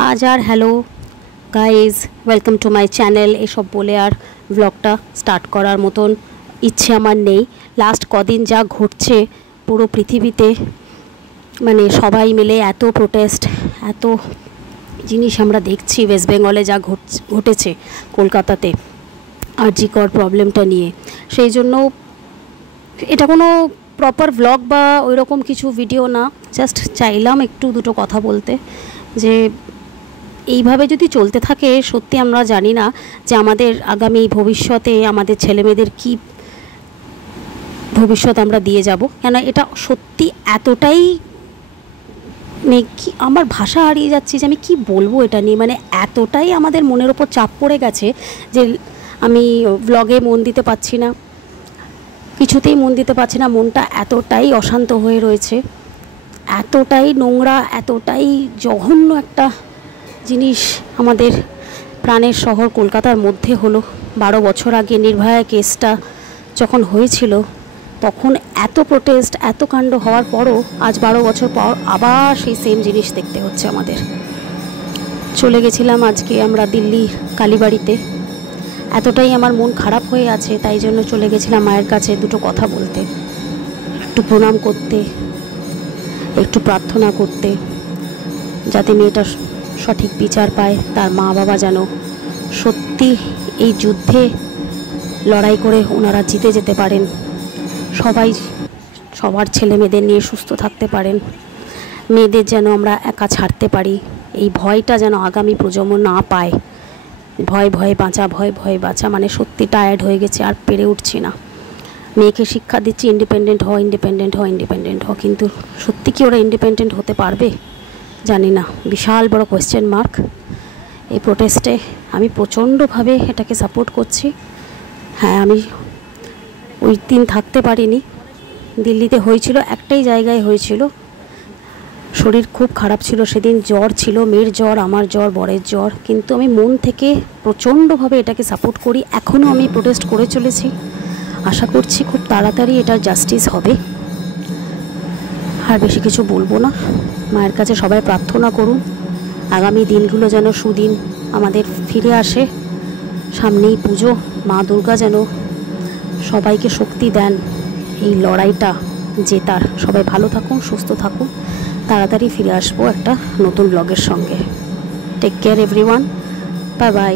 आज আর hello guys, welcome to my channel. এসব বলে আর ব্লগটা স্টার্ট করার মতন ইচ্ছে আমার নেই। লাস্ট কদিন যা ঘটছে পুরো পৃথিবীতে, মানে সবাই মিলে এত প্রোটেস্ট, এত জিনিস আমরা দেখছি। ওয়েস্ট বেঙ্গলে যা ঘটেছে কলকাতাতে আরজি কর প্রবলেমটা নিয়ে, সেই জন্য এটা কোনো প্রপার ব্লগ বা ওই রকম কিছু ভিডিও না, জাস্ট চাইলাম একটু দুটো কথা বলতে। যে এইভাবে যদি চলতে থাকে, সত্যি আমরা জানি না যে আমাদের আগামী ভবিষ্যতে আমাদের ছেলেমেয়েদের কী ভবিষ্যৎ আমরা দিয়ে যাব। কেন এটা সত্যি এতটাই, মানে কি আমার ভাষা হারিয়ে যাচ্ছি যে আমি কি বলবো এটা নিয়ে। মানে এতটাই আমাদের মনের ওপর চাপ পড়ে গেছে যে আমি ব্লগে মন দিতে পারছি না, কিছুতেই মন দিতে পারছি না। মনটা এতটাই অশান্ত হয়ে রয়েছে, এতটাই নোংরা, এতটাই জঘন্য একটা জিনিস আমাদের প্রাণের শহর কলকাতার মধ্যে হলো। 12 বছর আগে নির্ভয়া কেসটা যখন হয়েছিল, তখন এত প্রোটেস্ট, এত কাণ্ড হওয়ার পরও আজ 12 বছর পর আবার সেই সেম জিনিস দেখতে হচ্ছে আমাদের। চলে গেছিলাম আজকে আমরা দিল্লি কালীবাড়িতে। এতটাই আমার মন খারাপ হয়ে আছে, তাই জন্য চলে গেছিলাম মায়ের কাছে দুটো কথা বলতে, একটু প্রণাম করতে, একটু প্রার্থনা করতে, যাতে মেয়েটা সঠিক বিচার পায়, তার মা বাবা যেন সত্যি এই যুদ্ধে লড়াই করে ওনারা জিতে যেতে পারেন, সবাই সবার ছেলে মেয়েদের নিয়ে সুস্থ থাকতে পারেন, মেয়েদের যেন আমরা একা ছাড়তে পারি, এই ভয়টা যেন আগামী প্রজন্ম না পায়। ভয় ভয়ে বাঁচা, ভয় ভয়ে বাঁচা, মানে সত্যি টায়ার্ড হয়ে গেছে, আর পেরে উঠছি না। মেয়েকে শিক্ষা দিচ্ছি ইন্ডিপেন্ডেন্ট হ, ইন্ডিপেন্ডেন্ট হ, ইন্ডিপেন্ডেন্ট হ, কিন্তু সত্যি কি ওরা ইন্ডিপেন্ডেন্ট হতে পারবে জানি না। বিশাল বড় কোয়েশ্চেন মার্ক এই প্রোটেস্টে। আমি প্রচণ্ডভাবে এটাকে সাপোর্ট করছি। হ্যাঁ, আমি ওই দিন থাকতে পারিনি, দিল্লিতে হয়েছিল, একটাই জায়গায় হয়েছিল। শরীর খুব খারাপ ছিল সেদিন, জ্বর ছিল, মেয়ের জ্বর, আমার জ্বর, বরের জ্বর, কিন্তু আমি মন থেকে প্রচণ্ডভাবে এটাকে সাপোর্ট করি। এখনও আমি প্রোটেস্ট করে চলেছি। আশা করছি খুব তাড়াতাড়ি এটার জাস্টিস হবে। আর বেশি কিছু বলবো না। মায়ের কাছে সবাই প্রার্থনা করুন আগামী দিনগুলো যেন সুদিন আমাদের ফিরে আসে। সামনেই পুজো, মা দুর্গা যেন সবাইকে শক্তি দেন এই লড়াইটা জেতার। সবাই ভালো থাকুন, সুস্থ থাকুন। তাড়াতাড়ি ফিরে আসবো একটা নতুন ব্লগের সঙ্গে। Take care everyone, bye by.